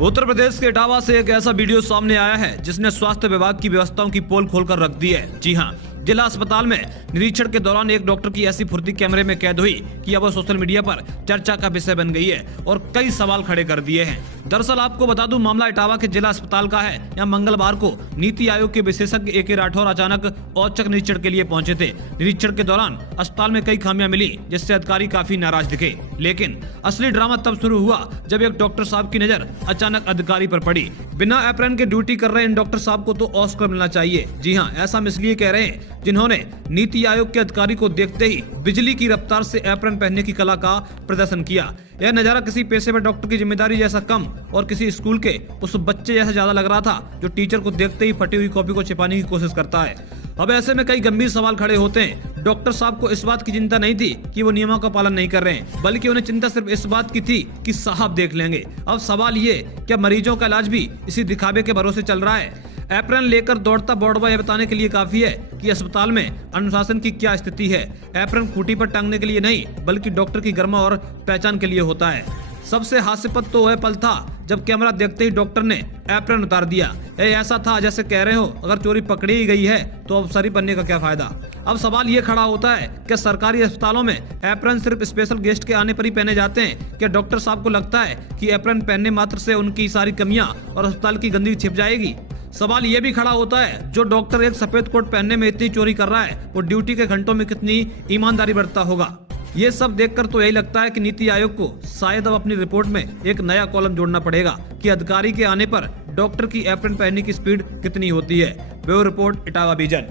उत्तर प्रदेश के इटावा से एक ऐसा वीडियो सामने आया है जिसने स्वास्थ्य विभाग की व्यवस्थाओं की पोल खोलकर रख दी है। जी हां, जिला अस्पताल में निरीक्षण के दौरान एक डॉक्टर की ऐसी फुर्ती कैमरे में कैद हुई कि अब वह सोशल मीडिया पर चर्चा का विषय बन गई है और कई सवाल खड़े कर दिए हैं। दरअसल आपको बता दूं, मामला इटावा के जिला अस्पताल का है। यहाँ मंगलवार को नीति आयोग के विशेषज्ञ ए के राठौर अचानक औचक निरीक्षण के लिए पहुंचे थे। निरीक्षण के दौरान अस्पताल में कई खामियां मिली जिससे अधिकारी काफी नाराज दिखे। लेकिन असली ड्रामा तब शुरू हुआ जब एक डॉक्टर साहब की नजर अचानक अधिकारी पर पड़ी। बिना एप्रन के ड्यूटी कर रहे इन डॉक्टर साहब को तो ऑस्कर मिलना चाहिए। जी हाँ, ऐसा हम इसलिए कह रहे हैं जिन्होंने नीति आयोग के अधिकारी को देखते ही बिजली की रफ्तार से एप्रन पहनने की कला का प्रदर्शन किया। यह नजारा किसी पेशेवर डॉक्टर की जिम्मेदारी जैसा कम और किसी स्कूल के उस बच्चे जैसा ज्यादा लग रहा था जो टीचर को देखते ही फटी हुई कॉपी को छिपाने की कोशिश करता है। अब ऐसे में कई गंभीर सवाल खड़े होते हैं। डॉक्टर साहब को इस बात की चिंता नहीं थी कि वो नियमों का पालन नहीं कर रहे हैं, बल्कि उन्हें चिंता सिर्फ इस बात की थी कि साहब देख लेंगे। अब सवाल ये, क्या मरीजों का इलाज भी इसी दिखावे के भरोसे चल रहा है? एप्रन लेकर दौड़ता बोर्ड बॉय बताने के लिए काफी है कि अस्पताल में अनुशासन की क्या स्थिति है। एप्रन खूंटी पर टांगने के लिए नहीं, बल्कि डॉक्टर की गर्मा और पहचान के लिए होता है। सबसे हास्यास्पद तो वह पल था जब कैमरा देखते ही डॉक्टर ने एप्रन उतार दिया। यह ऐसा था जैसे कह रहे हो, अगर चोरी पकड़ी ही गई है तो अफसरी बनने का क्या फायदा। अब सवाल ये खड़ा होता है कि सरकारी अस्पतालों में एप्रन सिर्फ स्पेशल गेस्ट के आने पर ही पहने जाते हैं। क्या डॉक्टर साहब को लगता है कि एप्रन पहनने मात्र से उनकी सारी कमियां और अस्पताल की गंदगी छिप जाएगी? सवाल ये भी खड़ा होता है, जो डॉक्टर एक सफेद कोट पहनने में इतनी चोरी कर रहा है, वो ड्यूटी के घंटों में कितनी ईमानदारी बरतता होगा। ये सब देखकर तो यही लगता है कि नीति आयोग को शायद अब अपनी रिपोर्ट में एक नया कॉलम जोड़ना पड़ेगा कि अधिकारी के आने पर डॉक्टर की एप्रन पहनने की स्पीड कितनी होती है। Bureau report, Etawah vision.